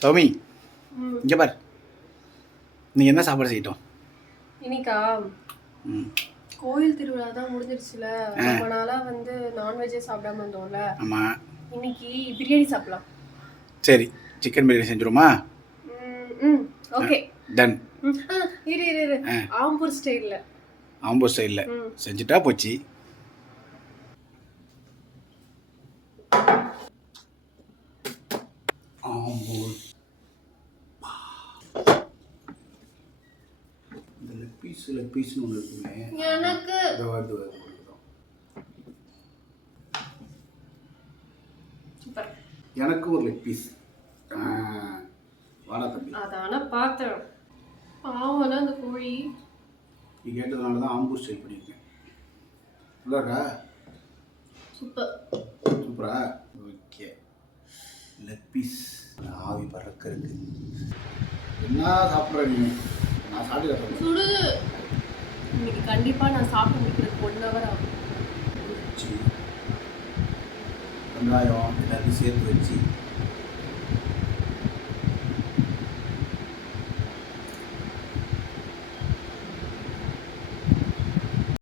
சௌமி, இங்கே பார். நீ என்ன சாப்பாடு செய்யட்டும் இன்னைக்கா? கோயில் திருவிழா தான் முடிஞ்சிருச்சுல. ரொம்ப நாளா வந்து நான்வெஜ்ஜே சாப்பிடாம இருந்தோம்ல. ஆமாம். இன்னைக்கு பிரியாணி சாப்பிடலாம். சரி, சிக்கன் பிரியாணி செஞ்சுருமா? Okay, done. இரு இரு இரு, ஆம்பூர் ஸ்டைல்ல. ஆம்பூர் ஸ்டைலில் செஞ்சுட்டா போச்சு. ஆம்பூர் இந்த லெக் பீஸ்னு ஒன்று இருக்குமே, எனக்கு சூப்பர். எனக்கு ஒரு லெக் பீஸ். வாடா தம்பி. அதான பார்த்தேன். பாவம்ல அந்த கோழி. நீ கேட்டதுனால தான் ஆம்பூர் ஸ்டைல் பண்ணியிருக்கேன். நல்லாக்கா? சூப்பர். சூப்பரா? ஓகே. லெக் பீஸ் ஆவி பறக்க இருக்கு. என்ன சாப்பிட்ற நீ? நான் சாப்பிட்டு கட்டுறேன். சுடு. இன்னைக்கு கண்டிப்பாக நான் சாப்பிட்டு முடிக்கிறதுக்கு 1 hour ஆகும். வெங்காயம் எல்லாத்தையும் சேர்த்து வச்சு